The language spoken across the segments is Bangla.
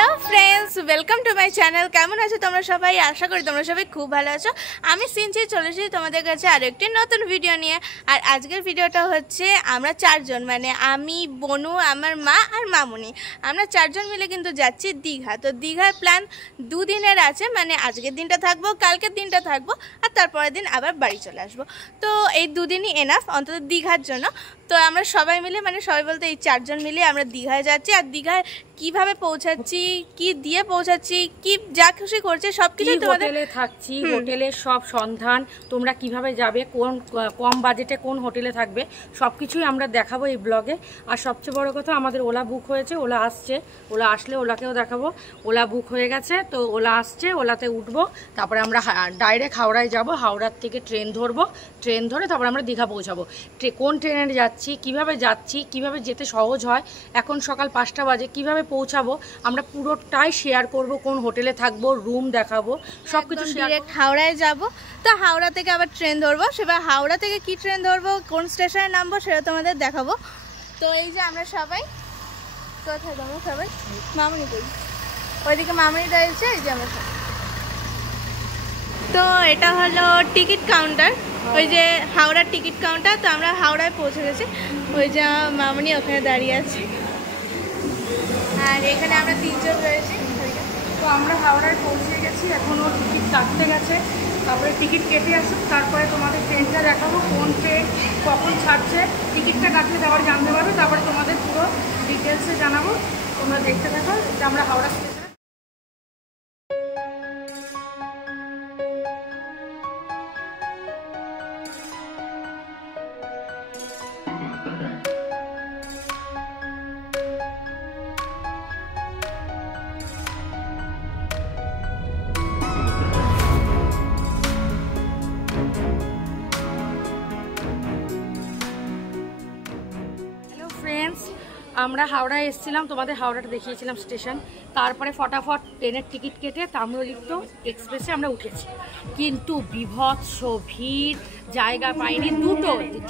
Hello friends, welcome to my channel. কেমন আছো তোমরা সবাই? আশা করি তোমরা সবাই খুব ভালো আছো। আমি সিনচি চলে এসেছি তোমাদের কাছে আরও একটি নতুন ভিডিও নিয়ে। আর আজকের ভিডিওটা হচ্ছে আমরা চারজন, মানে আমি, বনু, আমার মা আর মামুনি, আমরা চারজন মিলে কিন্তু যাচ্ছি দীঘা। তো দীঘার প্ল্যান দুদিনের আছে, মানে আজকের দিনটা থাকবো, কালকের দিনটা থাকবো, আর তারপরের দিন আবার বাড়ি চলে আসবো। তো এই দুদিনই এনাফ অন্তত দীঘার জন্য। তো আমরা সবাই মিলে, মানে সবাই বলতে এই চারজন মিলে আমরা দীঘায় যাচ্ছি। আর দীঘায় কিভাবে পৌঁছাচ্ছি, কি দিয়ে পৌঁছাচ্ছি, কি যা খুশি করছে সবকিছু তোমাদের হোটেলে থাকছি, হোটেলের সব সন্ধান, তোমরা কিভাবে যাবে, কোন কম বাজেটে কোন হোটেলে থাকবে, সবকিছুই আমরা দেখাবো এই ব্লগে। আর সবচেয়ে বড় কথা, আমাদের ওলা বুক হয়েছে, ওলা আসছে, ওলা আসলে ওলাকেও দেখাবো। ওলা বুক হয়ে গেছে, তো ওলা আসছে, ওলাতে উঠবো, তারপরে আমরা ডাইরেক্ট হাওড়ায় যাব। হাওড়ার থেকে ট্রেন ধরবো, ট্রেন ধরে তারপরে আমরা দীঘা পৌঁছাবো। কোন ট্রেনে যাচ্ছি, কিভাবে যেতে সহজ হয়, এখন সকাল 5টা বাজে, কিভাবে পৌঁছাবো আমরা পুরোটাই শেয়ার করব। কোন হোটেলে থাকবো, রুম দেখাবো, সবকিছু ডিরেক্ট হাওড়ায় যাব। তো হাওড়া থেকে আবার ট্রেন ধরবো, সেবার হাওড়া থেকে কি ট্রেন ধরবো, কোন স্টেশনে নামবো সেটা তোমাদের দেখাবো। তো এই যে আমরা সবাই কোথায়, তোমরা সবাই মামুনি কই, ওইদিকে মামুনি রয়েছে, এই যে আমরা সবাই। তো এটা হলো টিকিট কাউন্টার, ওই যে হাওড়ার টিকিট কাউন্টার। তো আমরা হাওড়ায় পৌঁছে গেছি, ওই যে মামুনি ওখানে দাঁড়িয়ে আছে, আর এখানে আমরা তিনজন রয়েছি। তো আমরা হাওড়ায় পৌঁছে গেছি, এখনও টিকিট কাটতে গেছে, তারপরে টিকিট কেটে আসুক, তারপরে তোমাদের ট্রেনটা দেখাবো, কোন ট্রেন কখন ছাড়ছে। টিকিটটা কাটলে তারপরে জানতে পারবে, তারপরে তোমাদের পুরো ডিটেলসে জানাবো। তোমরা দেখতে থাকো যে আমরা হাওড়া স্টেশনে। আমরা হাওড়ায় এসেছিলাম, তোমাদের হাওড়াটা দেখিয়েছিলাম স্টেশন। তারপরে ফটাফট ট্রেনের টিকিট কেটে তাম্রলিপ্ত এক্সপ্রেসে আমরা উঠেছি, কিন্তু বিভৎস ভিড়, জায়গা পাইনি।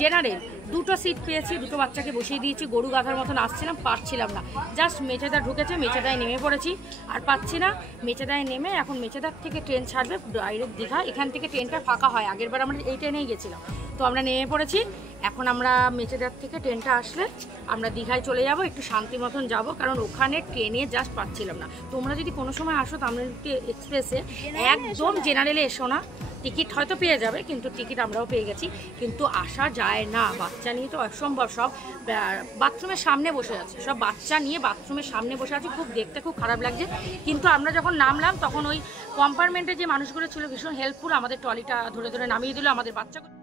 জেনারেল দুটো সিট পেয়েছি, দুটো বাচ্চাকে বসিয়ে দিয়েছি, গরু গাধার মতন আসছিলাম, পারছিলাম না। জাস্ট মেচেদা ঢুকেছে, মেচেদায় নেমে পড়েছি, আর পাচ্ছি না। মেচেদায় নেমে এখন মেচেদার থেকে ট্রেন ছাড়বে ডাইরেক্ট দীঘা। এখান থেকে ট্রেনটা ফাঁকা হয়, আগেরবার আমরা এই ট্রেনেই গেছিলাম। তো আমরা নেমে পড়েছি, এখন আমরা মেচেদার থেকে ট্রেনটা আসলে আমরা দীঘায় চলে যাব, একটু শান্তি মতন যাব, কারণ ওখানে ট্রেনে জাস্ট পাচ্ছিলাম না। তোমরা যদি কোনো সময় আসো তামিলনাড়ু এক্সপ্রেসে, একদম জেনারেলে এসো না, টিকিট হয়তো পেয়ে যাবে, কিন্তু টিকিট আমরাও পেয়ে গেছি, কিন্তু আসা যায় না। বাচ্চা নিয়ে তো অসম্ভব, সব বাথরুমের সামনে বসে আছে, সব বাচ্চা নিয়ে বাথরুমের সামনে বসে আছে, খুব দেখতে খুব খারাপ লাগছে। কিন্তু আমরা যখন নামলাম তখন ওই কম্পার্টমেন্টে যে মানুষগুলো ছিল ভীষণ হেল্পফুল, আমাদের ট্রলিটা ধরে ধরে নামিয়ে দিল। আমাদের বাচ্চাগুলো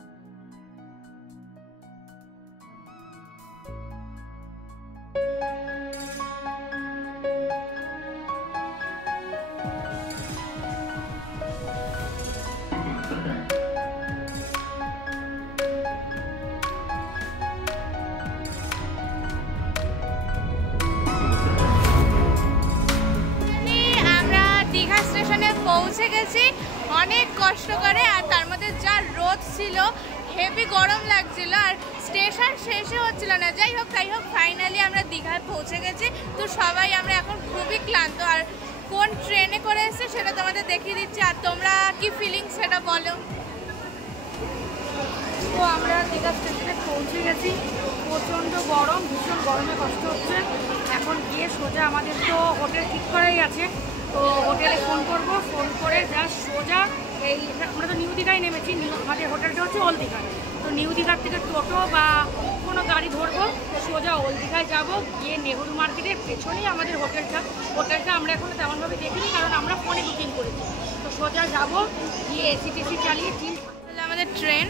পৌঁছে গেছি অনেক কষ্ট করে, আর তার মধ্যে যা রোদ ছিল, হেভি গরম লাগছিল, আর স্টেশন শেষে হচ্ছিল না। যাই হোক তাই হোক, ফাইনালি আমরা দীঘায় পৌঁছে গেছি। তো সবাই আমরা এখন খুবই ক্লান্ত, আর কোন ট্রেনে করে এসেছে সেটা তোমাদের দেখিয়ে দিচ্ছি, আর তোমরা কি ফিলিংস সেটা বলো। তো আমরা দীঘা স্টেশনে পৌঁছে গেছি, প্রচণ্ড গরম, ভীষণ গরমে কষ্ট হচ্ছে। এখন গিয়ে সোজা, আমাদের তো হোটেল ঠিক করাই আছে, তো হোটেলে ফোন করবো, ফোন করে জাস্ট সোজা এই, আমরা তো নিউ দীঘায় নেমেছি, আমাদের হোটেলটা হচ্ছে ওল্ড দীঘায়। তো নিউ দীঘার থেকে টোটো বা কোনো গাড়ি ধরবো, সোজা ওল্ড দীঘায় যাবো, গিয়ে নেহরু মার্কেটের পেছনেই আমাদের হোটেলটা আমরা এখনো তেমনভাবে দেখিনি, কারণ আমরা ফোনে বুকিং করেছি। তো সোজা যাবো, গিয়ে এসি টেসি চালিয়ে চিল। আমাদের ট্রেন,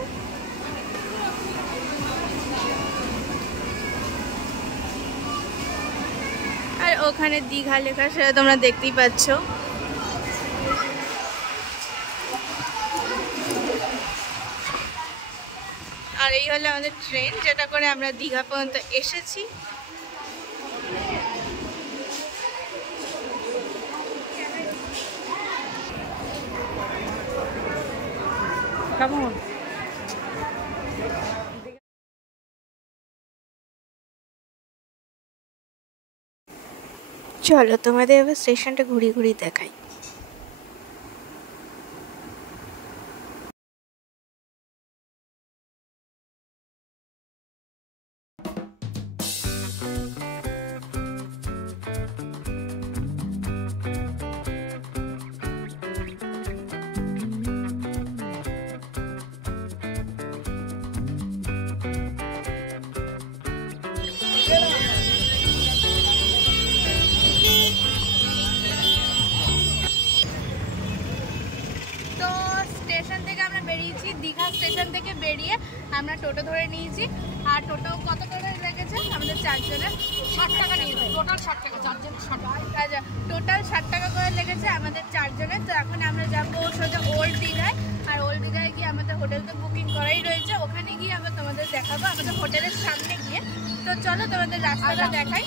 আর ওখানে দীঘা লেখা, সেটা তোমরা দেখতেই পাচ্ছ। আর এই হলো আমাদের ট্রেন, যেটা করে আমরা দীঘা পর্যন্ত এসেছি। কেমন চলো তোমাদের এবার স্টেশনটা ঘুরিয়ে ঘুরিয়ে দেখাই। তো স্টেশন থেকে আমরা বেরিয়েছি, দীঘা স্টেশন থেকে বেরিয়ে আমরা টোটো ধরে নিয়েছি। আর টোটো কত করে লেগেছে আমাদের 4 জনের? 60 টাকা নিয়েছে, টোটাল 60 টাকা, 4 জনের 60 টাকা। আচ্ছা, টোটাল 60 টাকা করে লেগেছে আমাদের 4 জনের। তো এখন আমরা যাবো সোজা ওল্ড দীঘায়। আর ওল্ড দীঘায় গিয়ে আমাদের হোটেল তো বুকিং করাই রয়েছে, ওখানে গিয়ে আমরা তোমাদের দেখাবো আমাদের হোটেলের সামনে গিয়ে। তো চলো তোমাদের রাস্তাটা দেখাই।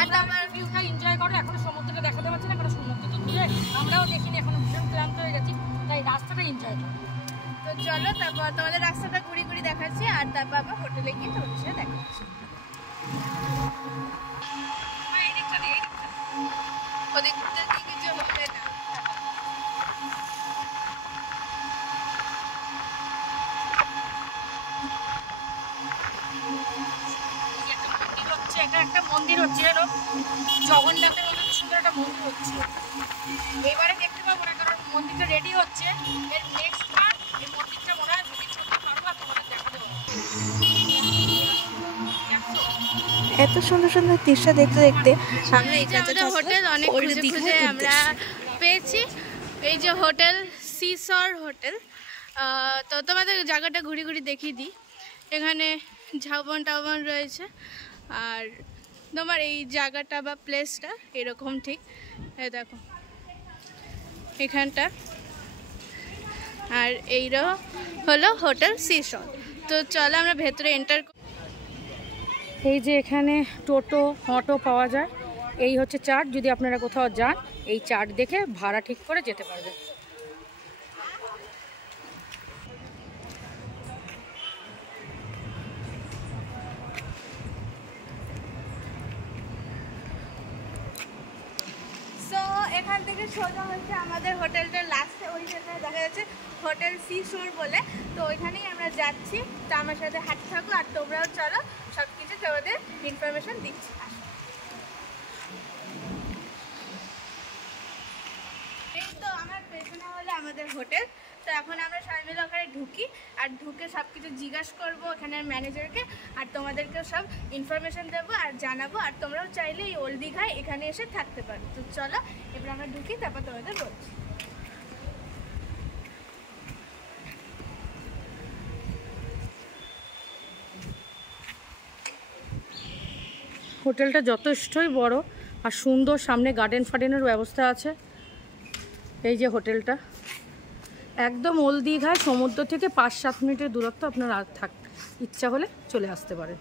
আর তারপর ভিউটা এনজয় করো। এখন সমুদ্রটা দেখাতে পারছি না, কারণ সমুদ্র তো দূরে, আমরাও দেখিনি, এখন ভীষণ ক্লান্ত হয়ে গেছি, তাই রাস্তাটা এনজয় করো। তো চলো তারপর তোমাদের রাস্তাটা ঘুরি ঘুরি দেখাচ্ছি, আর তারপর আবার হোটেলে গিয়ে তোমাদের সাথে দেখাচ্ছি। ওদিকটার দিকে যে হবে না। একটা মন্দির হচ্ছে, জানো, জগন্নাথের মতো সুন্দর একটা মন্দির হচ্ছে। এবারে দেখতে পাবো না, কারণ মন্দিরটা রেডি হচ্ছে। এর নেক্সট বার এই মন্দিরটা মনে হয় ভিজিট করতে পারবো আর তোমাদের দেখাতে পারবো। এত সুন্দর সুন্দর দৃশ্য দেখতে দেখতে আমরা এই যে আমাদের হোটেল অনেক খুঁজে খুঁজে আমরা পেয়েছি। এই যে হোটেল সিসর হোটেল। তো তোমাদের জায়গাটা ঘুরি ঘুরি দেখিয়ে দিই। এখানে ঝাউবন টাউবন রয়েছে, আর তোমার এই জায়গাটা বা প্লেসটা এরকম ঠিক দেখো এখানটা। আর এইটা হলো হোটেল সিসর। তো চলো আমরা ভেতরে এন্টার। এই যে এখানে টোটো অটো পাওয়া যায়, এই হচ্ছে চার্ট। যদি আপনারা কোথাও যান এই চার্ট দেখে ভাড়া ঠিক করে যেতে পারবেন। এখান থেকে সোজা হচ্ছে আমাদের হোটেলটার লাস্টে ওই জায়গায় দেখা যাচ্ছে হোটেল সিসর বলে। তো ওইখানেই আমরা যাচ্ছি। তো আমার সাথে হাঁটতে থাকো আর তোমরাও চলো, সব কিছু তোমাদের ইনফরমেশন দিচ্ছি। এই তো আমার পেছনে হলো আমাদের হোটেল। তো এখন আমরা সবাই মিলে ওখানে ঢুকি, আর ঢুকে সব কিছু জিজ্ঞাসা করবো ওখানের ম্যানেজারকে, আর তোমাদেরকেও সব ইনফরমেশন দেবো আর জানাবো। আর তোমরাও চাইলে এই ওল্ড দীঘায় এখানে এসে থাকতে পারো। তো চলো এবার আমরা ঢুকি, তারপর তোমাদের বলছি। হোটেলটা যথেষ্টই বড় আর সুন্দর, সামনে গার্ডেন ফার্ডেনের ব্যবস্থা আছে। এই যে হোটেলটা একদম ওল্ড দীঘায় সমুদ্র থেকে 5-7 মিনিটের দূরত্ব। আপনারা ইচ্ছা হলে চলে আসতে পারেন।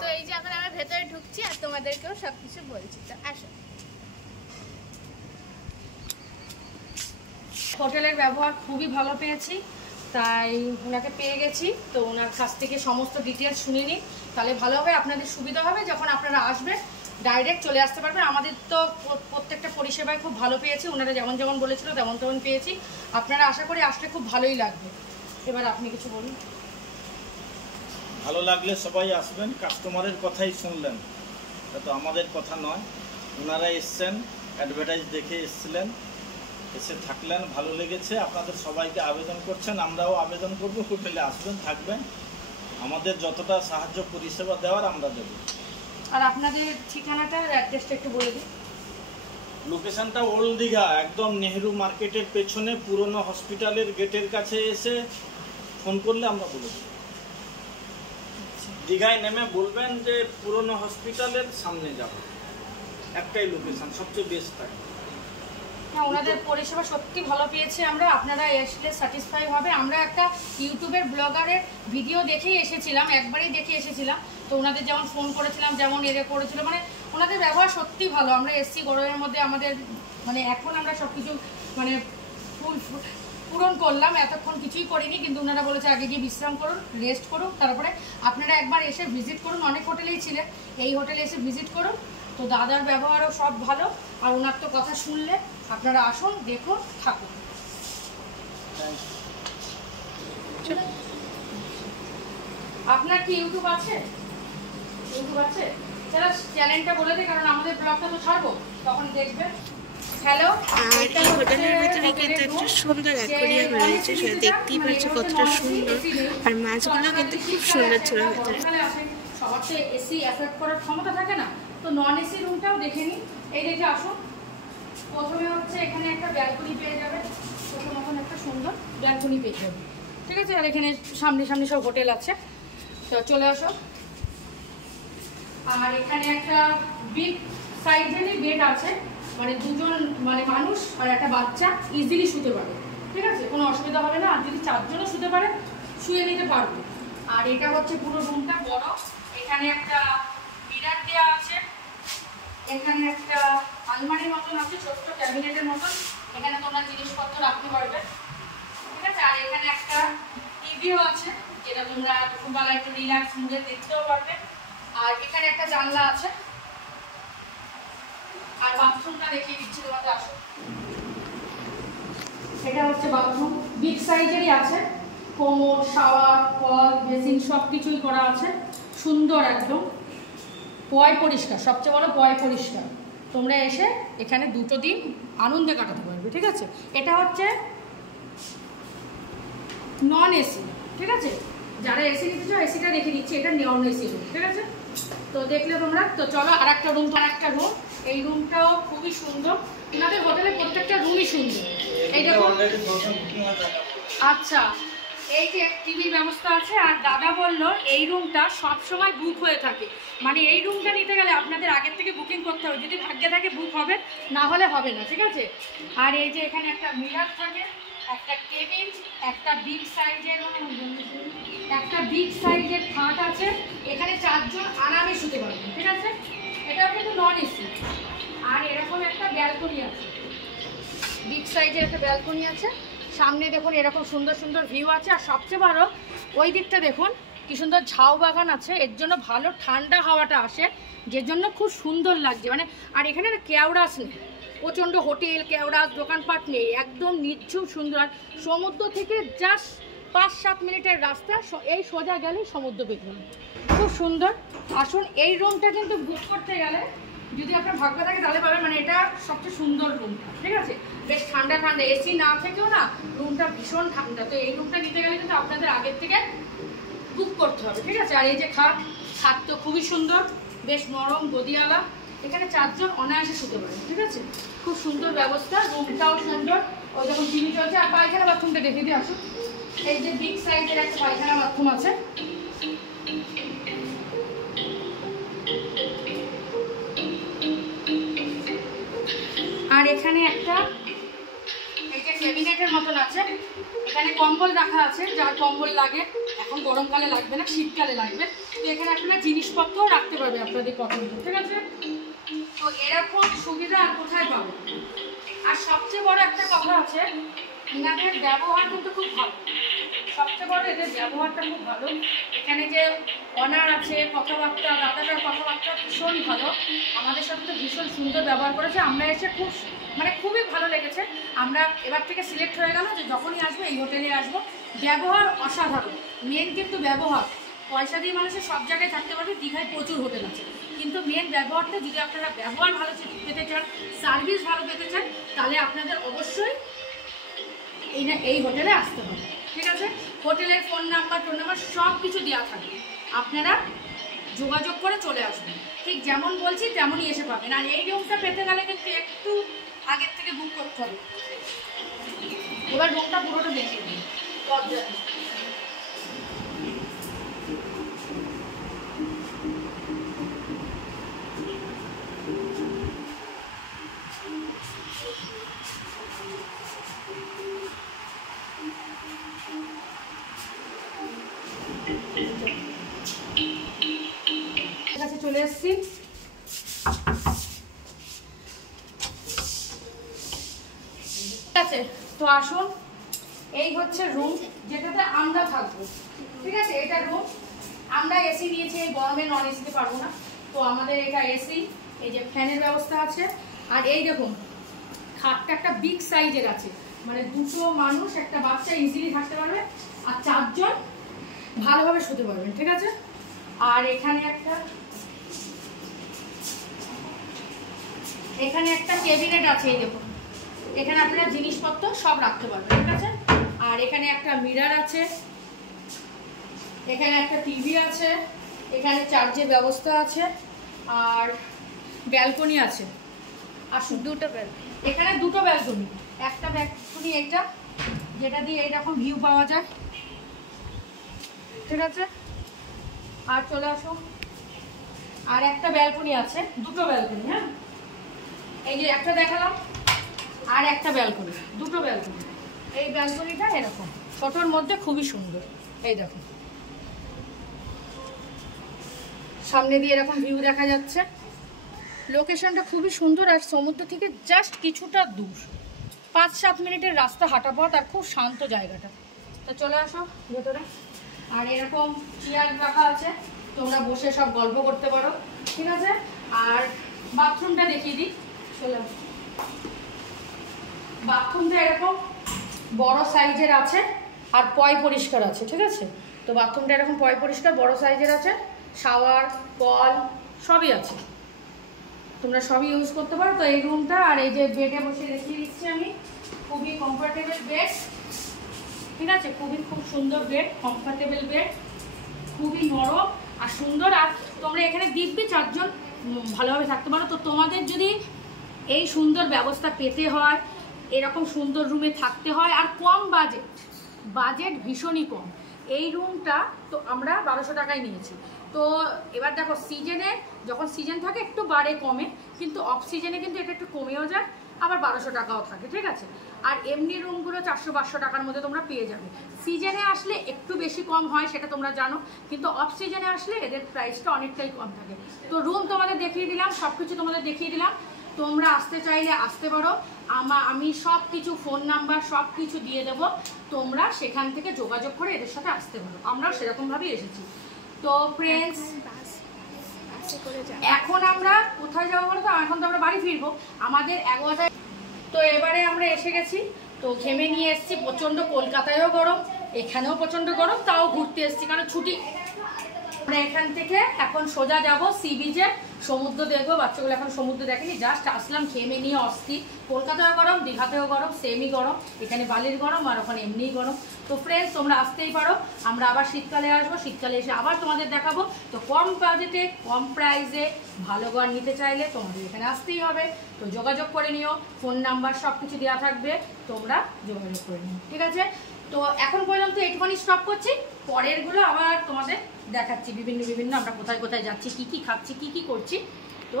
তো এই যে এখন আমরা ভেতরে ঢুকছি আর তোমাদেরকেও সব কিছু বলছি। তো আসো। হোটেলের ব্যবহার খুবই ভালো পেয়েছি, তাই ওনাকে পেয়ে গেছি। তো ওনার কাছ থেকে সমস্ত ডিটেলস শুনে নিই, তাহলে ভালো হবে, আপনাদের সুবিধা হবে। যখন আপনারা আসবেন ডাইরেক্ট চলে আসতে পারবেন। আমাদের তো প্রত্যেকটা পরিষেবায় খুব ভালো পেয়েছি, ওনারা যেমন যেমন বলেছিল তেমন তেমন পেয়েছি। আপনারা আশা করি আসলে খুব ভালোই লাগবে। এবার আপনি কিছু বলুন। ভালো লাগলে সবাই আসবেন, কাস্টমারের কথাই শুনলেন, তা তো আমাদের কথা নয়। ওনারা এসছেন, অ্যাডভার্টাইজ দেখে এসছিলেন, এসে থাকলেন, ভালো লেগেছে। আপনাদের সবাইকে আবেদন করছেন, আমরাও আবেদন করব, হোটেলে আসবেন, থাকবেন, আমাদের যতটা সাহায্য পরিষেবা দেওয়ার আমরা দেব। আর আপনাদের ঠিকানাটা, অ্যাড্রেসটা একটু বলে দিন। লোকেশনটা ওল্ড দীঘা, একদম নেহেরু মার্কেটের পেছনে, পুরনো হসপিটালের গেটের কাছে এসে ফোন করলে আমরা বলে দেব। দীঘায় নেমে বলবেন যে পুরনো হসপিটালের সামনে যাব, একটাই লোকেশন, সবচেয়ে বেস্ট থাকে। হ্যাঁ, ওনাদের পরিষেবা সত্যি ভালো পেয়েছি আমরা। আপনারা আসলে স্যাটিসফাই হবে। আমরা একটা ইউটিউবের ব্লগারের ভিডিও দেখেই এসেছিলাম, একবারই দেখে এসেছিলাম। তো ওনাদের যেমন ফোন করেছিলাম, যেমন করেছিল, মানে ওনাদের ব্যবহার সত্যি ভালো। আমরা এসছি গরমের মধ্যে, আমাদের মানে এখন আমরা সব কিছু মানে ফুল পূরণ করলাম, এতক্ষণ কিছুই করিনি, কিন্তু ওনারা বলেছে আগে গিয়ে বিশ্রাম করুন, রেস্ট করুন, তারপরে আপনারা একবার এসে ভিজিট করুন। অনেক হোটেলেই ছিলেন, এই হোটেলে এসে ভিজিট করুন। তো দাদার ব্যবহারও সব ভালো, আর ওনার তো কথা শুনলে আপনারা আসুন, দেখুন, থাকুন। আপনার কি ইউটিউব আছে? ইউটিউব আছে? তাহলে চ্যানেলটা বলে দিই, কারণ আমাদের ব্লগটা তো ছাড়বো, তখন দেখবেন। হ্যালো, আর এই হোটেলের ভিতরে কিন্তু একটা সুন্দর অ্যাকোয়ারিয়াম রয়েছে, সেটা দেখতেই পাচ্ছি কতটা সুন্দর। আর মাছগুলো কিন্তু খুব সুন্দর ছিল ভেতরে। সবার তো এসি অ্যাফোর্ড করার ক্ষমতা থাকে না, তো নন এসি রুমটাও দেখে নিন। এই দেখে আসুন। প্রথমে হচ্ছে এখানে একটা ব্যালকনি পেয়ে যাবে, ছোটো মতন একটা সুন্দর ব্যালকনি পেয়ে যাবে, ঠিক আছে। আর এখানে সামনে সামনে সব হোটেল আছে, তো চলে আসো। আর এখানে একটা বিগ সাইজেরই বেড আছে, মানে দুজন মানে মানুষ আর একটা বাচ্চা ইজিলি শুতে পারে, ঠিক আছে, কোনো অসুবিধা হবে না। আর যদি 4 জনও শুতে পারে, শুয়ে নিতে পারবে। আর এটা হচ্ছে পুরো রুমটা বড়। এখানে একটা মিরার দেওয়া আছে, এখানে একটা আলমারির মতন আছে, ছোট্ট ক্যাবিনেটের মতন, এখানে তোমরা জিনিসপত্র রাখতে পারবে, ঠিক আছে। আর এখানে একটা টিভিও আছে, যেটা তোমরা দুপুরবেলা একটু রিল্যাক্স মুডে দেখতেও পারবে। আর এখানে একটা জানলা আছে। আর বাথরুমটা দেখিয়ে দিচ্ছি তোমাদের, আসো। এটা হচ্ছে বাথরুম, বিগ সাইজেরই আছে, কোমোড, শাওয়ার, কল, বেসিন সব কিছুই করা আছে, সুন্দর একদম, পয় পরিষ্কার, সবচেয়ে বড় পয় পরিষ্কার। তোমরা এসে এখানে 2 দিন আনন্দে কাটাতে পারবে, ঠিক আছে। এটা হচ্ছে নন এসি, ঠিক আছে। যারা এসি নিতে চাও এসিটা রেখে দিচ্ছি, এটা নন এসি রুম, ঠিক আছে। তো দেখলে তোমরা। তো চলো আর একটা রুম, এই রুমটাও খুবই সুন্দর। ওনাদের হোটেলে প্রত্যেকটা রুমই সুন্দর। এই দেখুন, আচ্ছা, এই যে টিভি ব্যবস্থা আছে। আর দাদা বললো এই রুমটা সবসময় বুক হয়ে থাকে, মানে এই রুমটা নিতে গেলে আপনাদের আগের থেকে বুকিং করতে হবে, যদি ভাগ্যে থাকে বুক হবে, না হলে হবে না, ঠিক আছে। আর এই যে এখানে একটা মিরার থাকে, একটা টেবিল, একটা বিগ সাইজের খাট আছে। এখানে 4 জন আরামে শুতে পারবেন, ঠিক আছে। এটাও কিন্তু নন এসি। আর এরকম একটা ব্যালকনি আছে, বিগ সাইজের একটা ব্যালকনি আছে। সামনে দেখুন এরকম সুন্দর সুন্দর ভিউ আছে। আর সবচেয়ে বড় ওই দিকটা দেখুন কি সুন্দর ঝাউ বাগান আছে, এর জন্য ভালো ঠান্ডা হাওয়াটা আসে, যে জন্য খুব সুন্দর লাগছে। মানে আর এখানে কেওড়াস নেই, প্রচণ্ড হোটেল কেওড়াস দোকানপাট নেই, একদম নিঝুম সুন্দর। আর সমুদ্র থেকে জাস্ট 5-7 মিনিটের রাস্তা, এই সোজা গেলেই সমুদ্র পেছনে, খুব সুন্দর। আসুন, এই রুমটা কিন্তু বুক করতে গেলে যদি আপনার ভাগ্য থাকে তাহলে পাবেন, মানে এটা সবচেয়ে সুন্দর রুমটা, ঠিক আছে। বেশ ঠান্ডা ঠান্ডা, এসি না থেকেও না রুমটা ভীষণ ঠান্ডা। তো এই রুমটা নিতে গেলে কিন্তু আপনাদের আগের থেকে বুক করতে হবে, ঠিক আছে। আর এই যে খাট তো খুবই সুন্দর, বেশ নরম গদিওয়ালা, এখানে 4 জন অনায়াসে শুতে পারে, ঠিক আছে। খুব সুন্দর ব্যবস্থা, রুমটাও সুন্দর। ওই যখন টিভি চলছে। আর পায়খানা বাথরুমটা দেখে দিয়ে আসুন। এই যে বিগ সাইজের একটা পায়খানা বাথরুম আছে। আর এখানে একটা এই যে ক্যাবিনেটের মতন আছে, এখানে কম্বল রাখা আছে, যার কম্বল লাগে, এখন গরমকালে লাগবে না, শীতকালে লাগবে। তো এখানে আপনারা জিনিসপত্রও রাখতে পারবে আপনাদের পছন্দ, ঠিক আছে। তো এরকম সুবিধা আর কোথায় পাবে। আর সবচেয়ে বড় একটা কথা আছে, এনাদের ব্যবহার কিন্তু খুব ভালো, সবচেয়ে বড় এদের ব্যবহারটা খুব ভালো। এখানে যে অনার আছে, কথাবার্তা, দাদাটার কথাবার্তা ভীষণ ভালো, আমাদের সাথে তো ভীষণ সুন্দর ব্যবহার করেছে। আমরা এসে খুবই ভালো লেগেছে। আমরা এবার থেকে সিলেক্ট হয়ে গেল যে যখনই আসবো এই হোটেলে আসবো। ব্যবহার অসাধারণ, মেন কিন্তু ব্যবহার। পয়সা দিয়ে মানুষের সব জায়গায় থাকতে পারবে, দীঘায় প্রচুর হোটেল আছে, কিন্তু মেন ব্যবহারটা, যদি আপনারা ব্যবহার ভালো পেতে চান, সার্ভিস ভালো পেতে চান, তাহলে আপনাদের অবশ্যই এই হোটেলে আসতে হবে, ঠিক আছে। হোটেলের ফোন নাম্বার সব কিছু দেওয়া থাকবে, আপনারা যোগাযোগ করে চলে আসবেন। ঠিক যেমন বলছি তেমনই এসে পাবেন। আর এই রুমটা পেতে গেলে কিন্তু একটু আগের থেকে বুক করতে হবে। এবার রুমটা পুরোটা দেখিয়ে দিই। কাছে চলে এসেছি। ঠিক আছে, তো আসুন, এই হচ্ছে রুম যেটাতে আমরা থাকবো, ঠিক আছে? এটা রুম। আমরা এসি নিয়েছি, এই গরমে নন এসিতে পারবো না, তো আমাদের এটা এসি। এই যে ফ্যানের ব্যবস্থা আছে। আর এই দেখুন খাটটা একটা বিগ সাইজের আছে, মানে দুটো মানুষ একটা বাচ্চা ইজিলি থাকতে পারবে, আর 4 জন ভালোভাবে শুতে পারবেন, ঠিক আছে? আর এখানে একটা ক্যাবিনেট আছে, এই দেখুন এখানে আপনারা জিনিসপত্র সব রাখতে পারবেন, ঠিক আছে? আর এখানে একটা মিরর আছে, এখানে একটা টিভি আছে, এখানে চার্জের ব্যবস্থা আছে, আর ব্যালকনি আছে। আর দুটো ব্যালকনি, এখানে দুটো ব্যালকনি, একটা ব্যালকনি এটা যেটা দিয়ে এইরকম ভিউ পাওয়া যায়, ঠিক আছে? আর চলে আসো, আর একটা ব্যালকনি আছে, দুটো ব্যালকনি। হ্যাঁ, এই যে একটা দেখালাম, আর একটা ব্যালকনি, দুটো ব্যালকনি। এই ব্যালকনিটা এরকম ছোটোর মধ্যে খুবই সুন্দর। এই দেখো সামনে দিয়ে এরকম ভিউ দেখা যাচ্ছে, লোকেশনটা খুবই সুন্দর। আর সমুদ্র থেকে জাস্ট কিছুটা দূর, 5-7 মিনিটের রাস্তা হাঁটা পথ, আর খুব শান্ত জায়গাটা। তো চলে আসো ভেতরে। আর এরকম চেয়ার রাখা আছে, তোমরা বসে সব গল্প করতে পারো, ঠিক আছে? আর বাথরুমটা দেখিয়ে দিই, চলে আসো। বাথরুমটা এরকম বড় সাইজের আছে, আর পয় পরিষ্কার আছে, ঠিক আছে? তো বাথরুমটা এরকম পয় পরিষ্কার বড় সাইজের আছে, শাওয়ার কল সবই আছে, তোমরা সবই ইউজ করতে পারো। তো এই রুমটা, আর এই যে বেডে বসে দেখিয়ে দিচ্ছি আমি, খুবই কমফোর্টেবল বেড, ঠিক আছে? খুব সুন্দর বেড, কমফোর্টেবল বেড, খুবই নরম আর সুন্দর। আর তোমরা এখানে দিব্যি 4 জন ভালোভাবে থাকতে পারো। তো তোমাদের যদি এই সুন্দর ব্যবস্থা পেতে হয়, এরকম সুন্দর রুমে থাকতে হয়, আর কম বাজেট ভীষণই কম, এই রুমটা তো আমরা 1200 টাকায় নিয়েছি। তো এবার দেখো সিজনে, যখন সিজন থাকে একটু বাড়ে কমে, কিন্তু অফ সিজনে কিন্তু এটা একটু কমেও যায়, আবার 1200 টাকাও থাকে, ঠিক আছে? আর এমনি রুমগুলো 400-500 টাকার মধ্যে তোমরা পেয়ে যাবে। সিজনে আসলে একটু বেশি কম হয়, সেটা তোমরা জানো, কিন্তু অফ সিজনে আসলে এদের প্রাইসটা অনেকটাই কম থাকে। তো রুম তোমাদের দেখিয়ে দিলাম, সব কিছু তোমাদের দেখিয়ে দিলাম। তোমরা আসতে চাইলে আসতে পারো, আমি সব কিছু ফোন নাম্বার সব কিছু দিয়ে দেবো, তোমরা সেখান থেকে যোগাযোগ করে এদের সাথে আসতে পারো। আমরাও সেরকমভাবেই এসেছি। তো ফ্রেন্ডস, এখন আমরা কোথায় যাবো বলতো? এখন তো আমরা বাড়ি ফিরবো, আমাদের 11টায়। তো এবারে আমরা এসে গেছি, তো ঘেমে নিয়ে এসেছি প্রচণ্ড। কলকাতায়ও গরম, এখানেও প্রচণ্ড গরম, তাও ঘুরতে এসেছি কারণ ছুটি। আমরা এখান থেকে এখন সোজা যাব সি বিচে, সমুদ্র দেখবো। বাচ্চাগুলো এখন সমুদ্র দেখেনি, জাস্ট আসলাম ঘেমে নিয়ে অস্থির। কলকাতায়ও গরম, দীঘাতেও গরম, সেমই গরম, এখানে বালির গরম আর ওখানে এমনিই গরম। তো ফ্রেন্ডস, তোমরা আসতেই পারো, আমরা আবার শীতকালে আসবো, শীতকালে এসে আবার তোমাদের দেখাবো। তো কম বাজেটে কম প্রাইসে ভালো ঘর নিতে চাইলে তোমাদের এখানে আসতেই হবে। তো যোগাযোগ করে নিও, ফোন নাম্বার সব কিছু দেওয়া থাকবে, তোমরা যোগাযোগ করে নিও, ঠিক আছে? তো এখন পর্যন্ত একটুখানি স্টপ করছি, পরেরগুলো আবার তোমাদের দেখাচ্ছি, বিভিন্ন আমরা কোথায় কোথায় যাচ্ছি, কি কি খাচ্ছি, কি কি করছি। তো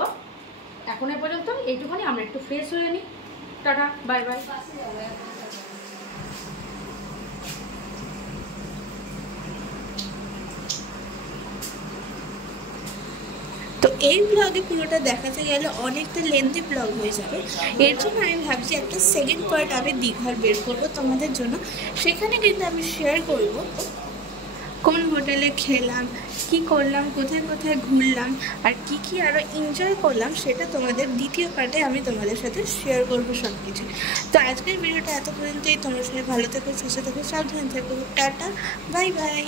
এখন পর্যন্ত এইটুখানি, আমরা একটু ফ্রেশ হয়ে নিই। Tata, bye bye. তো এই ব্লগে পুরোটা দেখাতে গেলে অনেকটা লেন্থি ব্লগ হয়ে যাবে, এর জন্য আমি ভাবছি একটা সেকেন্ড পার্ট আমি দীঘার বের করবো তোমাদের জন্য। সেখানে কিন্তু আমি শেয়ার করব কোন হোটেলে খেলাম, কি করলাম, কোথায় কোথায় ঘুরলাম, আর কি কি আরও এনজয় করলাম, সেটা তোমাদের দ্বিতীয় পার্টে আমি তোমাদের সাথে শেয়ার করবো সব কিছু। তো আজকের ভিডিওটা এত পর্যন্তই। তোমরা সবাই ভালো থেকো, সুস্থ থেকো, সাবধানে থেকো। Tata, bye bye.